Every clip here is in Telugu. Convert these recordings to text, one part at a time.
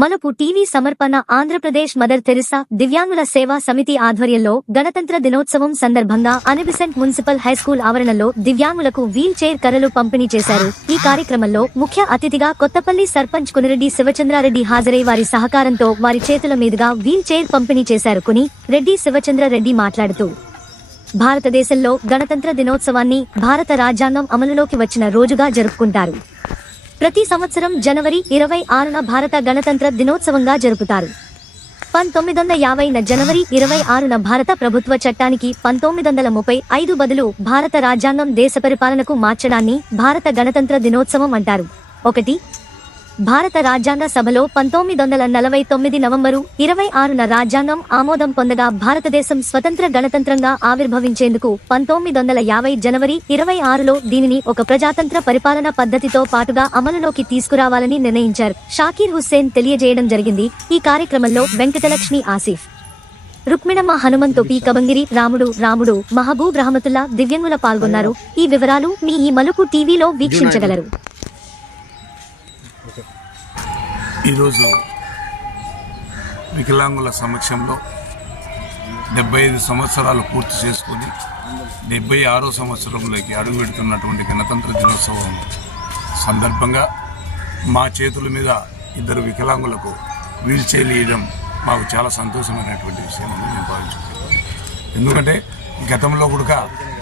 మలుపు టీవీ సమర్పణ ఆంధ్రప్రదేశ్ మదర్ తెరిసా దివ్యాంగుల సేవా సమితి ఆధ్వర్యంలో గణతంత్ర దినోత్సవం సందర్భంగా అనిబిసెంట్ మున్సిపల్ హైస్కూల్ ఆవరణలో దివ్యాంగులకు వీల్ చైర్ కర్రలు పంపిణీ చేశారు. ఈ కార్యక్రమంలో ముఖ్య అతిథిగా కొత్తపల్లి సర్పంచ్ కునిరెడ్డి శివచంద్రారెడ్డి హాజరై వారి సహకారంతో వారి చేతుల మీదుగా వీల్ చైర్ పంపిణీ చేశారు కుని రెడ్డి శివచంద్రారెడ్డి మాట్లాడుతూ. భారతదేశంలో గణతంత్ర దినోత్సవాన్ని భారత రాజ్యాంగం అమలులోకి వచ్చిన రోజుగా జరుపుకుంటారు. ప్రతి సంవత్సరం జనవరి ఇరవై ఆరున భారత గణతంత్ర దినోత్సవంగా జరుపుతారు. పంతొమ్మిది వందల యాభైన జనవరి ఇరవై ఆరున భారత ప్రభుత్వ చట్టానికి పంతొమ్మిది వందల ముప్పై ఐదు బదులు భారత రాజ్యాంగం దేశ పరిపాలనకు మార్చడాన్ని భారత గణతంత్ర దినోత్సవం అంటారు. ఒకటి భారత రాజ్యాంగ సభలో పంతొమ్మిది వందల నలభై తొమ్మిది నవంబరు ఇరవై ఆరున రాజ్యాంగం ఆమోదం పొందగా భారతదేశం స్వతంత్ర గణతంత్రంగా ఆవిర్భవించేందుకు పంతొమ్మిది వందల యాభై జనవరి ఇరవై ఆరులో దీనిని ఒక ప్రజాతంత్ర పరిపాలన పద్ధతితో పాటుగా అమలులోకి తీసుకురావాలని నిర్ణయించారు. షాకీర్ హుస్సేన్ తెలియజేయడం జరిగింది. ఈ కార్యక్రమంలో వెంకటలక్ష్మి ఆసిఫ్ రుక్మిణమ్మ హనుమంతు పి. కబంగిరి రాముడు రాముడు మహబూబ్ రహమతుల్లా దివ్యంగుల పాల్గొన్నారు. ఈ వివరాలు మీ ఈ మలుపు టీవీలో వీక్షించగలరు. ఈరోజు వికలాంగుల సమక్షంలో డెబ్బై ఐదు సంవత్సరాలు పూర్తి చేసుకుని డెబ్బై ఆరో సంవత్సరంలోకి అడుగుపెడుతున్నటువంటి గణతంత్ర దినోత్సవం సందర్భంగా మా చేతుల మీద ఇద్దరు వికలాంగులకు వీల్ చేయడం మాకు చాలా సంతోషమైనటువంటి విషయం అని నేను భావించుకుంటున్నాను. ఎందుకంటే గతంలో కూడా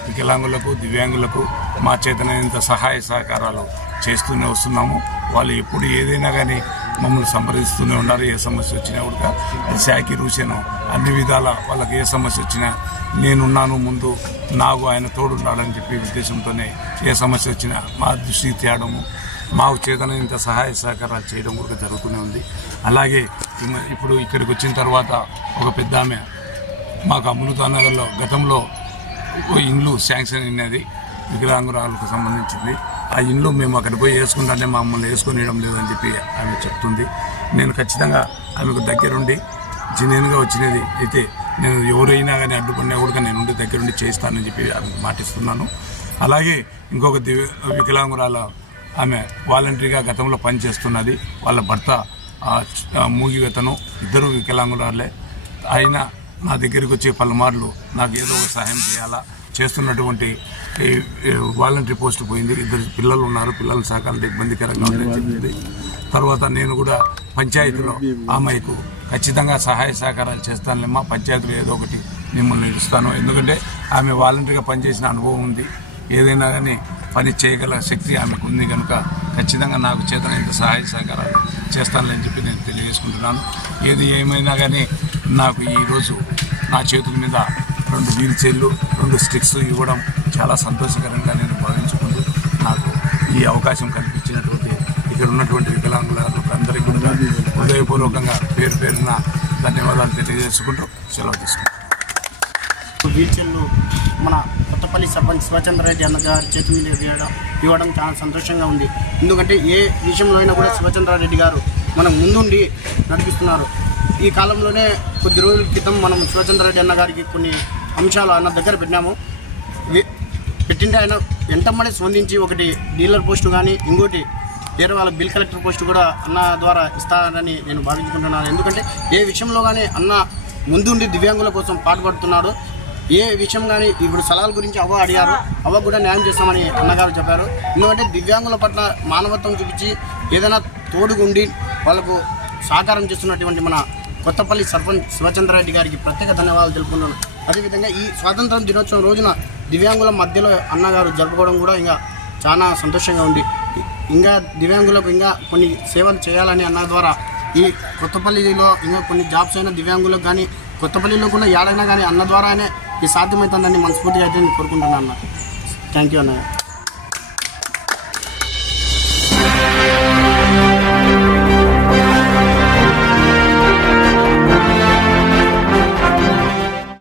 వికలాంగులకు దివ్యాంగులకు మా చేతనైనంత సహాయ సహకారాలు చేస్తూనే వస్తున్నాము. వాళ్ళు ఎప్పుడు ఏదైనా కానీ మమ్మల్ని సంప్రదిస్తూనే ఉన్నారు ఏ సమస్య వచ్చినా కూడా శాఖి రూషను అన్ని విధాల వాళ్ళకి ఏ సమస్య వచ్చినా నేనున్నాను ముందు నాకు ఆయన తోడున్నాడని చెప్పి ఉద్దేశంతోనే ఏ సమస్య వచ్చినా మా దృష్టికి తేడము మాకు చేతనంత సహాయ సహకారాలు చేయడం కూడా జరుగుతూనే ఉంది. అలాగే ఇప్పుడు ఇక్కడికి వచ్చిన తర్వాత ఒక పెద్ద ఆమె మాకు అమృతానగర్లో గతంలో ఇండ్లు శాంక్షన్ అయినది వికలాంగురాలకు సంబంధించింది. ఆ ఇండ్లు మేము అక్కడ పోయి వేసుకుంటానే మమ్మల్ని వేసుకొనియడం లేదని చెప్పి ఆమె చెప్తుంది. నేను ఖచ్చితంగా ఆమెకు దగ్గరుండి జెన్యున్గా వచ్చినది అయితే నేను ఎవరైనా కానీ అడ్డుపడినా కూడా నేను ఉండి దగ్గరుండి చేస్తానని చెప్పి ఆమెకు మాటిస్తున్నాను. అలాగే ఇంకొక దివ్య వికలాంగురాల ఆమె వాలంటరీగా గతంలో పనిచేస్తున్నది. వాళ్ళ భర్త మూగివేతను ఇద్దరు వికలాంగురాలే. అయినా నా దగ్గరికి వచ్చే పలుమార్లు నాకు ఏదో ఒక సహాయం చేయాలా? చేస్తున్నటువంటి వాలంటరీ పోస్ట్ పోయింది. ఇద్దరు పిల్లలు ఉన్నారు. పిల్లల సహకారం ఇబ్బందికరంగా ఉందని తర్వాత నేను కూడా పంచాయతీలో ఆమెకు ఖచ్చితంగా సహాయ సహకారాలు చేస్తానులేమ్మా పంచాయతీలో ఏదో ఒకటి మిమ్మల్ని ఇస్తాను. ఎందుకంటే ఆమె వాలంటరీగా పనిచేసిన అనుభవం ఉంది. ఏదైనా కానీ పని చేయగల శక్తి ఆమెకు ఉంది కనుక ఖచ్చితంగా నాకు చేతనైన సహాయ సహకారాలు చేస్తానని చెప్పి నేను తెలియజేసుకుంటున్నాను. ఏది ఏమైనా కానీ నాకు ఈరోజు నా చేతుల మీద రెండు వీల్ చైర్లు రెండు స్టిక్స్ ఇవ్వడం చాలా సంతోషకరంగా నేను భావించుకుంటూ నాకు ఈ అవకాశం కల్పించినటువంటి ఇక్కడ ఉన్నటువంటి వికలాంగులకు అందరికీ కూడా హృదయపూర్వకంగా పేరు పేరున ధన్యవాదాలు తెలియజేసుకుంటూ సెలవు తీసుకుంటాను వీల్చైర్లు మన కొత్తపల్లి సర్పంచ్ శివచంద్రరెడ్డి అన్నగారి చేతి మీద ఇవ్వడం ఇవ్వడం చాలా సంతోషంగా ఉంది. ఎందుకంటే ఏ విషయంలో అయినా కూడా శివచంద్రారెడ్డి గారు మనం ముందుండి నడిపిస్తున్నారు. ఈ కాలంలోనే కొద్ది రోజుల క్రితం మనం శివచంద్రరెడ్డి అన్న గారికి కొన్ని అంశాలు అన్న దగ్గర పెట్టినాము. పెట్టింటే ఆయన వెంటమ్మడే స్పందించి ఒకటి డీలర్ పోస్టు కానీ ఇంకోటి వేరే వాళ్ళ బిల్ కలెక్టర్ పోస్ట్ కూడా అన్న ద్వారా ఇస్తానని నేను భావించుకుంటున్నాను. ఎందుకంటే ఏ విషయంలో కానీ అన్న ముందుండి దివ్యాంగుల కోసం పాటుపడుతున్నాడు. ఏ విషయం కానీ ఇప్పుడు సలహాల గురించి అవ్వ అడిగారు. అవ్వ కూడా న్యాయం చేస్తామని అన్నగారు చెప్పారు. ఎందుకంటే దివ్యాంగుల పట్ల మానవత్వం చూపించి ఏదైనా తోడుగుండి వాళ్ళకు సహకారం చేస్తున్నటువంటి మన కొత్తపల్లి సర్పంచ్ శివచంద్రారెడ్డి గారికి ప్రత్యేక ధన్యవాదాలు తెలుపుకున్నాను అదేవిధంగా ఈ స్వాతంత్రం దినోత్సవం రోజున దివ్యాంగుల మధ్యలో అన్నగారు జరుపుకోవడం కూడా ఇంకా చాలా సంతోషంగా ఉంది. ఇంకా దివ్యాంగులకు ఇంకా కొన్ని సేవలు చేయాలని అన్న ద్వారా ఈ కొత్తపల్లిలో ఇంకా కొన్ని జాబ్స్ అయినా దివ్యాంగులకు కానీ కొత్తపల్లిలో కూడా ఏడైనా కానీ అన్న ద్వారానే ఇది సాధ్యమవుతుందని మనస్ఫూర్తిగా అయితే నేను కోరుకుంటున్నాను అన్న. థ్యాంక్ యూ అన్నయ్య.